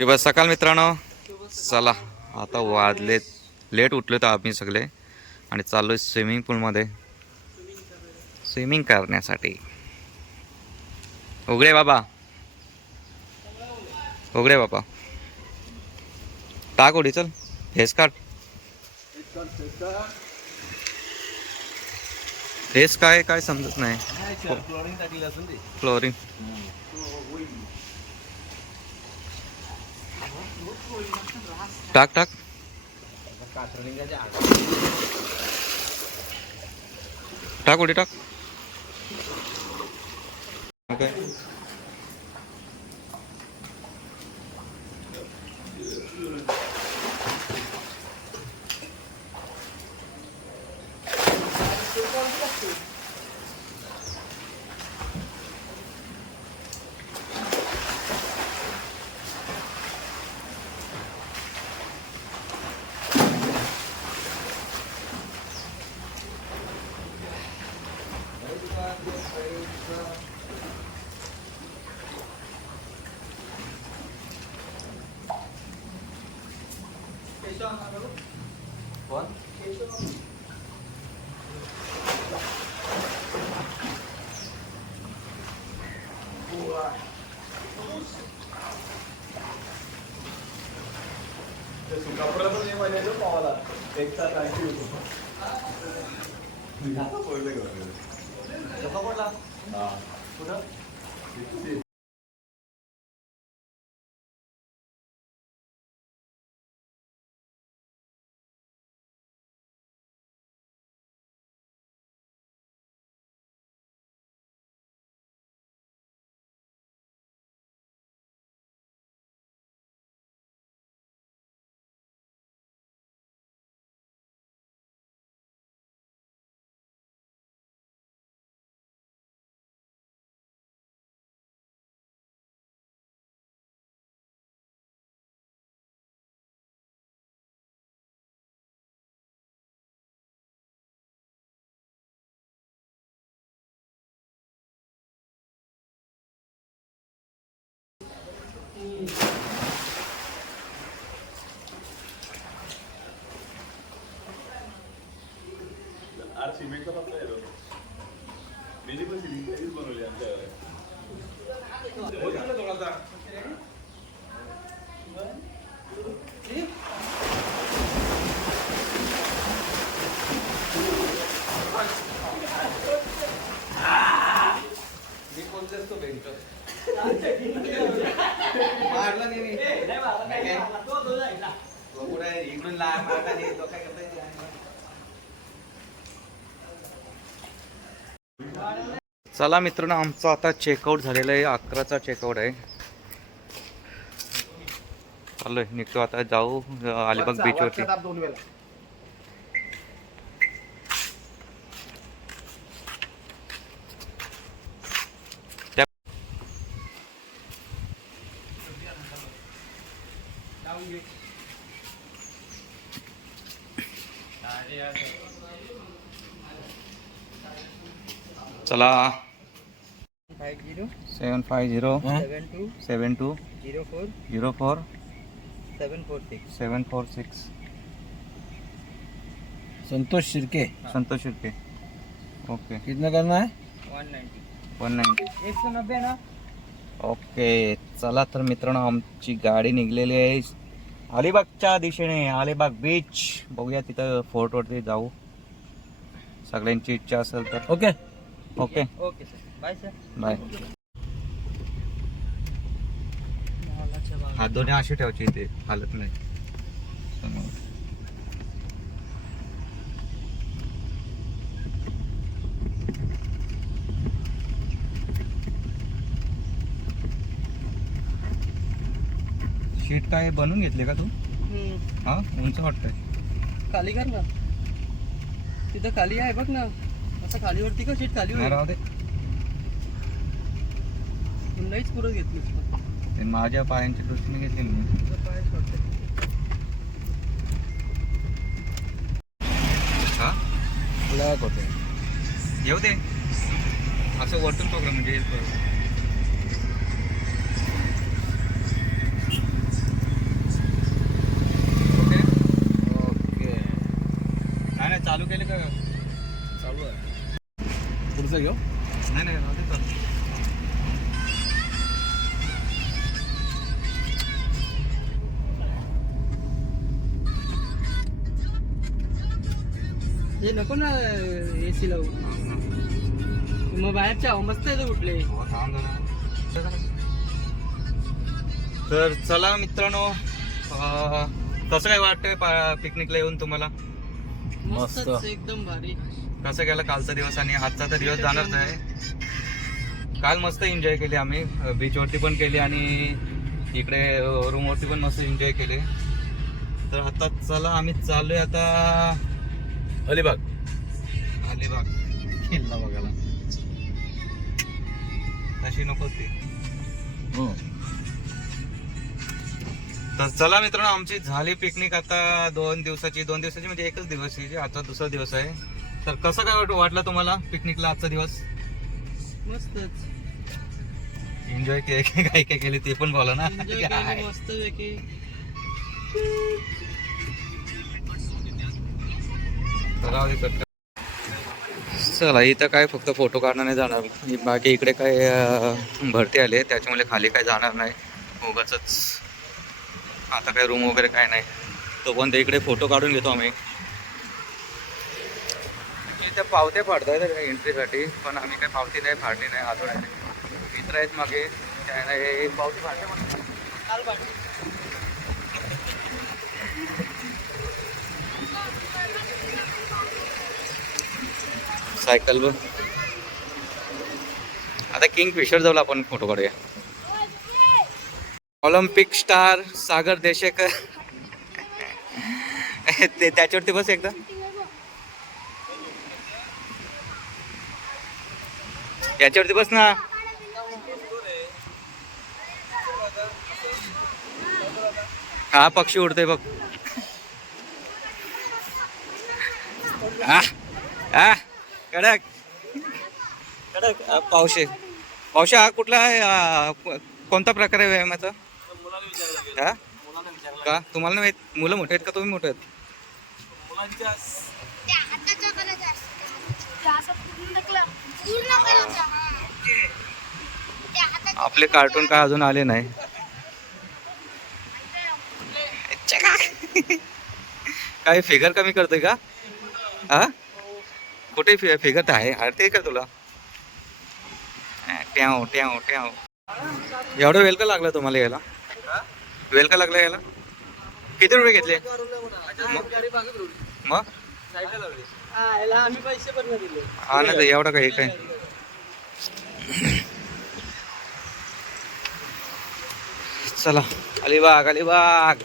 शुभ सकाळ मित्रांनो. चला आता वाजले लेट उठलो तर आम्ही सगळे. आणि चाललोय स्विमिंग पूलमध्ये. स्विमिंग करण्यासाठी. उघडे बाबा. उघडे बाबा. टाक उडी चल. फेस काढ. फेस काय काय समजत नाही. फ्लोरिंग. टाकलेलं असेल ते फ्लोरिंग टाक टाक कातरलिंगाच्या टाक उडी टाक ओके कपडा पण नाही पाहिजे पावाला एक तास आणखी होतो कसा पडला कुठं अरे सिमेंटचा पत्ता आहे तो. मी पण सिमेंट त्याचीच बनवली आमच्याकडे. मी कोणते असतो बँकर मारला नाही मी. काय? काय? तो कुठे इकडून लहान मारला नाही. तो काय करता चला मित्रांनो आमचं आता चेकआउट झालेलं आहे अकराचा चेकआउट आहे. चाललोय निघतो आता जाऊ अलिबाग बीचवरती दोन वेळा चला. Five zero seven five zero seven two seven two zero four zero four seven four six. Seven four six. Santosh Shirke? Santosh Shirke. Okay. कितना करना है? वन नाइन्टी वन नाईन्टी एक सौ नब्बे। ना? ओके चला तर मित्रांनो आमची गाडी निघलेली आहे. अलिबागच्या दिशेने अलिबाग बीच बघूया तिथं फोर्टवरती जाऊ. सगळ्यांची इच्छा असेल तर. Okay. Okay. Okay sir. Bye sir. Bye. हात दोन्ही अशी ठेवायची इथे हालत नाही. शीट काय बनवून घेतले का तू? हा उंच वाटतंय. खाली कर ना. तिथं खाली आहे बघ ना. आता खालीवरती का? शीट खाली नाही होईल राहू दे. पुन्हाच पुरत घेतली माझ्या पायांची दृष्टीने घेतली मी. पाय सोडते हा? ब्लॅक होते. येऊ दे. असं वरतून पकडा म्हणजे ओके. ओके. नाही चालू केले का? हे नको ना एसी लावू मग बाहेरच्या आहो, मस्त आहे कुठले. हो. तर चला मित्रांनो अं, कसं काय वाटतंय पिकनिकला येऊन तुम्हाला? मस्तच एकदम भारी. कसं गेला कालचा दिवस आणि आजचा तर दिवस जाणारच आहे. काल मस्त एन्जॉय केले आम्ही. बीचवरती पण केली आणि इकडे रूमवरती पण मस्त एन्जॉय केले. तर आता चला आम्ही चाललोय आता. अलिबाग. अलिबाग. किल्ला बघायला. तशी नको ती हो. तर चला मित्रांनो आमची झाली पिकनिक आता दोन दिवसाची दोन दिवसाची म्हणजे एकच दिवसाची आजचा दुसरा दिवस आहे. तर कसं काय वाट- वाटलं तुम्हाला पिकनिकला आजचा दिवस? मस्तच. एन्जॉय के काय काय केले ते पण बोला ना. मस्त चला इथं काय फक्त फोटो काढणं नाही जाणार. बाकी इकडे काय भरती आले त्याच्यामुळे खाली काय जाणार नाही. उगाच आता काय रूम वगैरे काय नाही. तो पण ते इकडे फोटो काढून घेतो आम्ही. इथे पावते फाडतात एंट्रीसाठी पण आम्ही काय पावती नाही फाडली नाही आठवड्याने मित्र आहेत मागे त्याला हे पावती फाडते सायकल वर. आता किंग फिशर जाऊ आपण फोटो काढूया. Olympic star Sagar Deshekar. ते त्याच्यावरती बस एकदा. याच्यावरती बस ना. हा पक्षी उडतोय बघ. आ आ कडक. कडक. पावशे. पावशे हा कुठला आहे? आ, को- कोणता प्रकार आहे व्यायामाचा? हा? का? तुम्हाला नाही माहीत? मुलं मोठे आहेत का? तुम्ही मोठे आहेत? हा. आपले कार्टून काय अजून आले नाही? काय फिगर कमी करतोय का? हा? कुठे फिगर तर आहे? हरते का तुला? ट्याव ट्याव ट्याव. एवढं वेल का लागला तुम्हाला यायला वेल का लागला यायला किती रुपये घेतले? मग? हा याला नाही एवढं काही काय चला. अलिबाग अलिबाग.